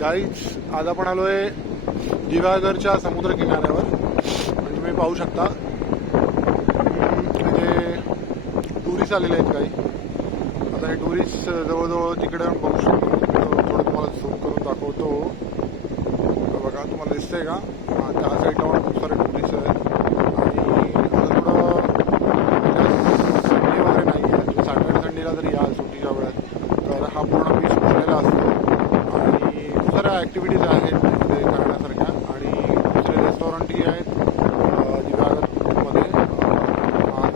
Guys आज आपण आलोय दिव्यागरच्या समुद्र किनाऱ्यावर. आणि तुम्ही पाहू शकता इथे टुरिस्ट आलेले आहेत काही. आता हे टुरिस्ट जवळजवळ तिकडे बघू शकतो. थोडं तुम्हाला झूम करून दाखवतो. बघा तुम्हाला दिसतंय का? त्या साईडला पण खूप सारे टुरिस्ट आहेत. आणि आता थोडं संडे वगैरे नाही आहे, म्हणजे सॅटर्डे संडेला जर याल सुट्टीच्या वेळेत तर हा पूर्ण बीच भरलेला असतो. आणि खूप साऱ्या ॲक्टिव्हिटीज आहेत तिथे करण्यासारख्या. आणि दुसरे रेस्टॉरंटही आहेत दिव्यागरमध्ये.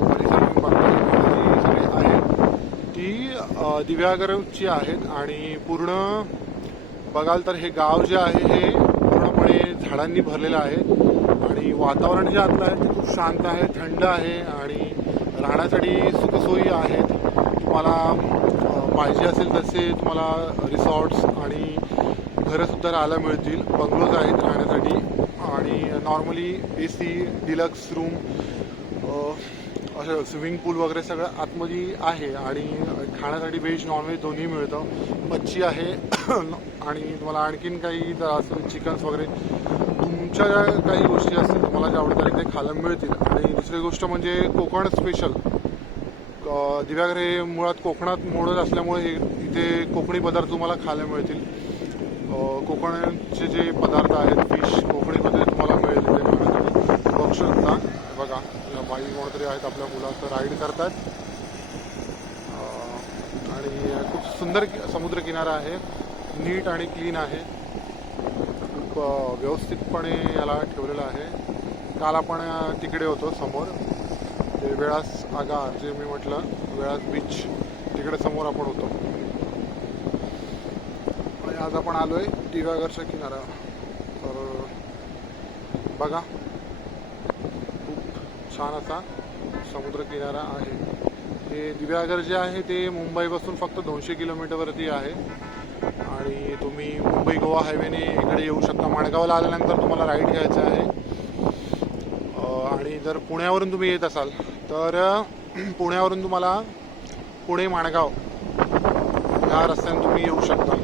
परिसर बांधकाम सगळे आहेत ती दिव्यागरची आहेत. आणि पूर्ण बघाल तर हे गाव जे आहे हे पूर्णपणे झाडांनी भरलेलं आहे. आणि वातावरण जे आतलं आहे ते खूप शांत आहे, थंड आहे. आणि राहण्यासाठी सुखसोयी आहेत. तुम्हाला पाहिजे असेल तसे तुम्हाला रिसॉर्ट्स आणि घरंसुद्धा राहायला मिळतील. बंगलोज आहेत राहण्यासाठी. आणि नॉर्मली AC डिलक्स रूम, असं स्विमिंग पूल वगैरे सगळं आतमध्ये आहे. आणि खाण्यासाठी व्हेज नॉनव्हेज दोन्ही मिळतं. मच्छी आहे आणि तुम्हाला आणखीन काही जर असं चिकन्स वगैरे तुमच्या काही गोष्टी असतील तुम्हाला ज्या आवडतात ते खायला मिळतील. आणि दुसरी गोष्ट म्हणजे कोकण स्पेशल. दिव्यागर हे मुळात कोकणात मोडत असल्यामुळे इथे कोकणी पदार्थ तुम्हाला खायला मिळतील. कोकणचे जे पदार्थ आहेत, फिश कोकणी पद्धती तुम्हाला मिळेल इथे खाण्यासाठी. बघू शकता बघा, या बाई कोणतरी आहेत आपल्या मुलाचं राईड करतात. आणि खूप सुंदर समुद्र किनारा आहे, नीट आणि क्लीन आहे. खूप व्यवस्थितपणे याला ठेवलेलं आहे. काल आपण तिकडे होतो समोर, ते वेळास आगार जे मी म्हटलं, वेळास बीच तिकडे समोर आपण होतो. आणि आज आपण आलोय दिव्यागरच्या किनारा. तर बघा खूप छान असा समुद्र किनारा आहे. हे दिव्यागर जे आहे ते मुंबईपासून फक्त 200 किलोमीटरवरती आहे. आणि तुम्ही मुंबई गोवा हायवेने इकडे येऊ शकता. माणगावला आल्यानंतर तुम्हाला राईड घ्यायचं आहे. आणि जर पुण्यावरून तुम्ही येत असाल तर पुण्यावरून तुम्हाला पुणे माणगाव ह्या रस्त्याने तुम्ही येऊ शकता.